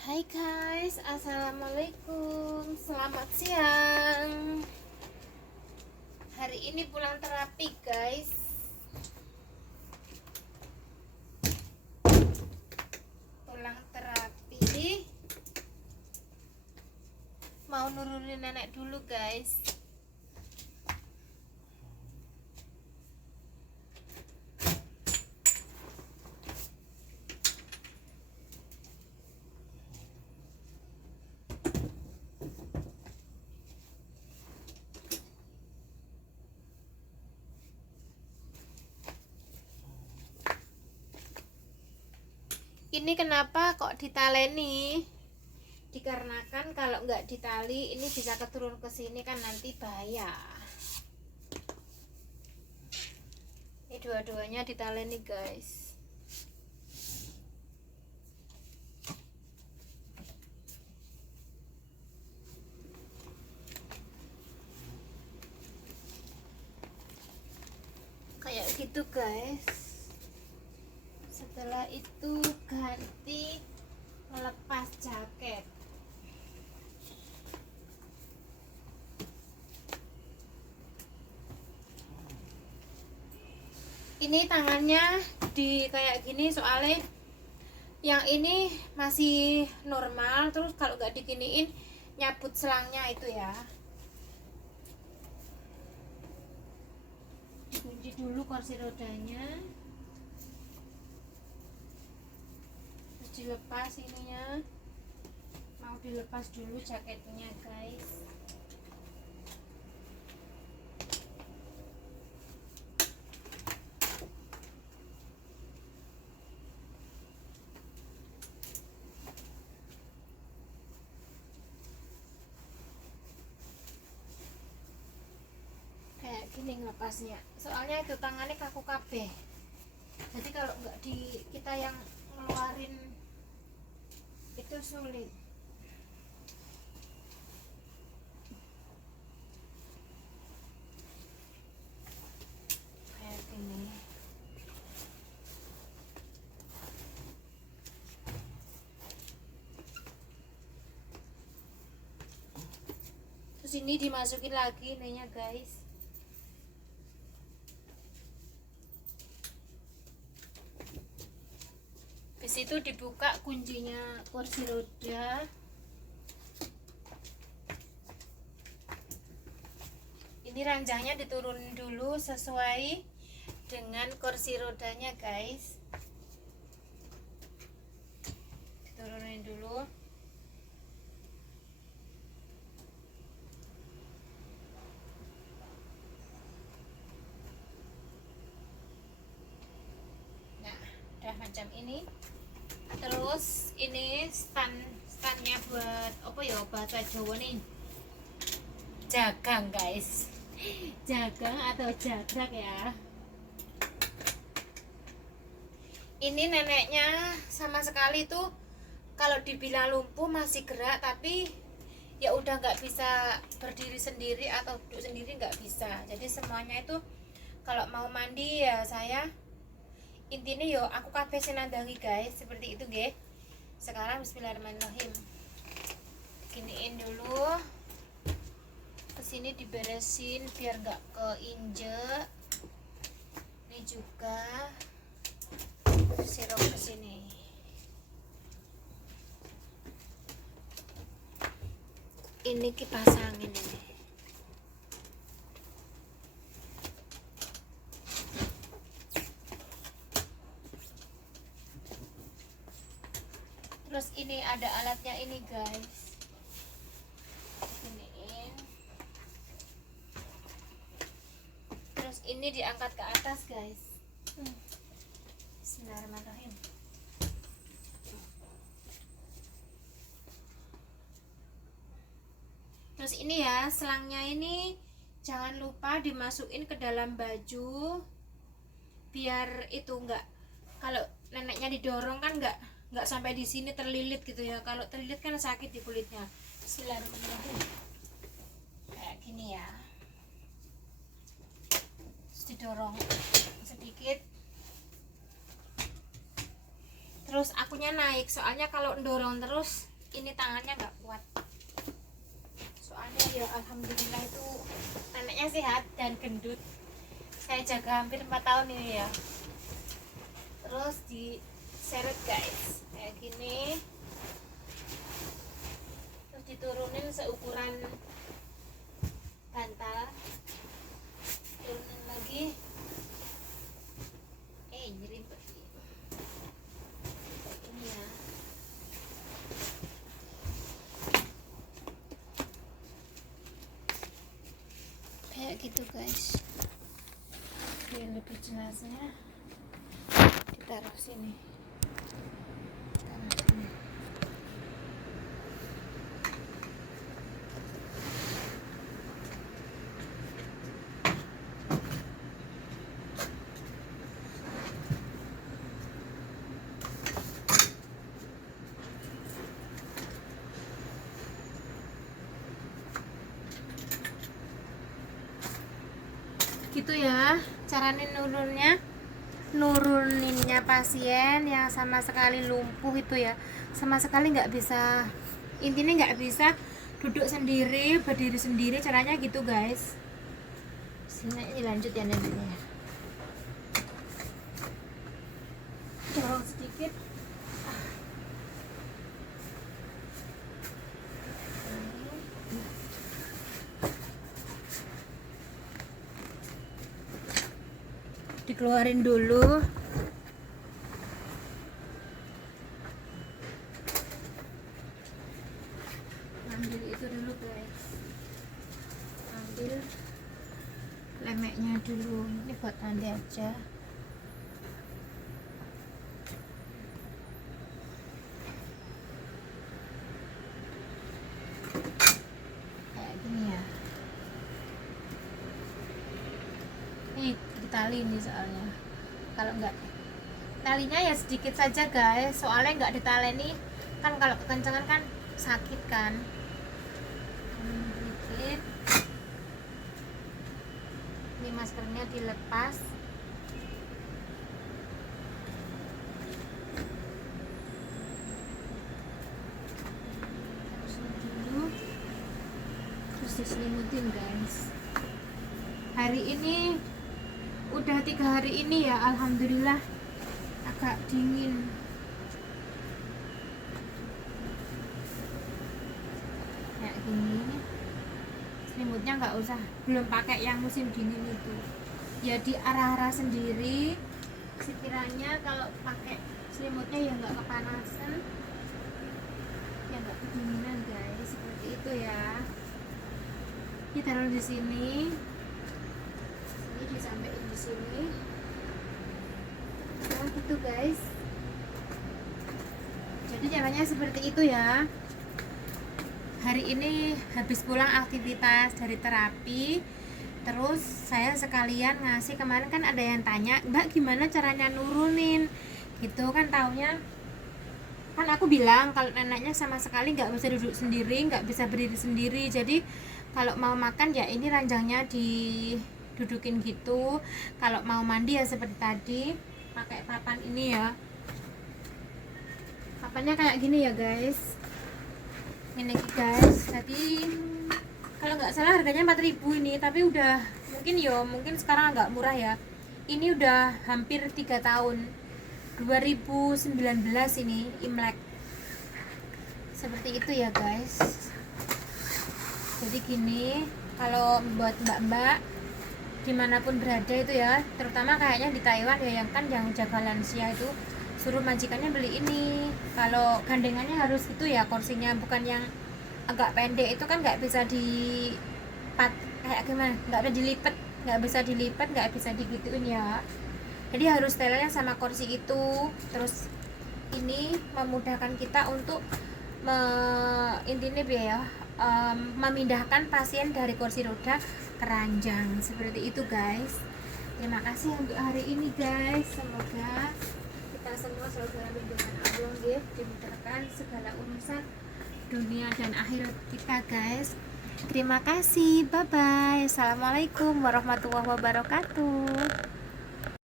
Hai guys, assalamualaikum, selamat siang. Hari ini pulang terapi guys. Pulang terapi, mau nurunin nenek dulu guys. Ini kenapa kok ditaleni? Dikarenakan kalau nggak ditali ini bisa keturun ke sini kan nanti bahaya. Ini dua-duanya ditaleni guys. Kayak gitu guys. Setelah itu ganti melepas jaket. Ini tangannya di kayak gini soalnya yang ini masih normal, terus kalau nggak diginiin nyabut selangnya itu ya. Kunci dulu kursi rodanya, terus dilepas ininya. Mau dilepas dulu jaketnya guys. Kayak gini ngelepasnya, soalnya itu tangannya kaku kabeh, jadi kalau nggak di kita yang ngeluarin itu sulit. Kayak gini. Terus ini dimasukin lagi ininya guys. Di situ dibuka kuncinya kursi roda. Ini ranjangnya diturunin dulu sesuai dengan kursi rodanya guys. Diturunin dulu. Nah, udah macam ini. Terus ini standnya buat apa ya, bahasa Jawa nih, jagang guys. Jagang atau jagrak ya. Ini neneknya sama sekali tuh kalau dibilang lumpuh masih gerak, tapi ya udah nggak bisa berdiri sendiri atau duduk sendiri, nggak bisa. Jadi semuanya itu kalau mau mandi ya saya intinya yo aku kabeh senandangi guys, seperti itu guys. Sekarang bismillahirrahmanirrahim, giniin dulu kesini, diberesin biar nggak keinjek. Ini juga sirup kesini. Ini kipas angin ini. Terus ini ada alatnya ini guys. Iniin. Terus ini diangkat ke atas guys. Bismillahirrahmanirrahim. Terus ini ya selangnya ini jangan lupa dimasukin ke dalam baju biar itu enggak, kalau neneknya didorong kan enggak sampai di sini terlilit gitu ya. Kalau terlilit kan sakit di kulitnya. Bismillahirrahmanirrahim. Kayak gini ya. Terus didorong sedikit. Terus akunya naik, soalnya kalau dorong terus ini tangannya nggak kuat, soalnya ya alhamdulillah itu neneknya sehat dan gendut. Saya jaga hampir 4 tahun ini ya. Terus diseret guys kayak gini, terus diturunin seukuran bantal, turunin lagi. Nyeri ini ya. Kayak gitu guys. Biar lebih jelasnya ditaruh sini. Gitu ya caranya nuruninnya pasien yang sama sekali lumpuh itu ya, sama sekali nggak bisa, intinya nggak bisa duduk sendiri, berdiri sendiri, caranya gitu guys. Sini lanjut ya nantinya, dorong sedikit. Dikeluarin dulu. Ambil itu dulu guys, ambil lemeknya dulu, ini buat nanti aja. Kayak gini ya. Ini tali ini soalnya, kalau enggak talinya ya sedikit saja guys, soalnya nggak ditaleni kan, kalau kekencangan kan sakit kan. Dikit. Ini maskernya dilepas. Terus diselimutin guys. Hari ini udah 3 hari ini ya, alhamdulillah agak dingin. Kayak gini, selimutnya nggak usah, belum pakai yang musim dingin itu ya, di arah-arah sendiri. Sekiranya kalau pakai selimutnya ya nggak kepanasan, ya nggak kedinginan guys, seperti itu ya. Ditaruh di sini, disampaikan di sini. Nah gitu guys, jadi caranya seperti itu ya. Hari ini habis pulang aktivitas dari terapi, terus saya sekalian ngasih, kemarin kan ada yang tanya, Mbak gimana caranya nurunin gitu kan, taunya kan aku bilang kalau neneknya sama sekali nggak bisa duduk sendiri, nggak bisa berdiri sendiri, jadi kalau mau makan ya ini ranjangnya didudukin gitu, kalau mau mandi ya seperti tadi pakai papan ini ya, papannya kayak gini ya guys. Ini guys, jadi kalau nggak salah harganya 4.000 ini, tapi udah mungkin sekarang agak murah ya. Ini udah hampir 3 tahun, 2019 ini Imlek. Seperti itu ya guys. Jadi gini, kalau buat mbak-mbak dimanapun berada itu ya, terutama kayaknya di Taiwan ya, yang kan yang jaga lansia itu suruh majikannya beli ini. Kalau gandengannya harus itu ya, kursinya bukan yang agak pendek itu kan, nggak bisa kayak gimana, nggak bisa dilipat, nggak bisa digituin ya. Jadi harus setelnya sama kursi itu. Terus ini memudahkan kita untuk intinya ya, memindahkan pasien dari kursi roda ke ranjang, seperti itu guys. Terima kasih untuk hari ini guys, semoga kita semua selalu dalam lindungan Allah ya, dimudahkan segala urusan dunia dan akhirat kita guys. Terima kasih, bye bye. Assalamualaikum warahmatullahi wabarakatuh.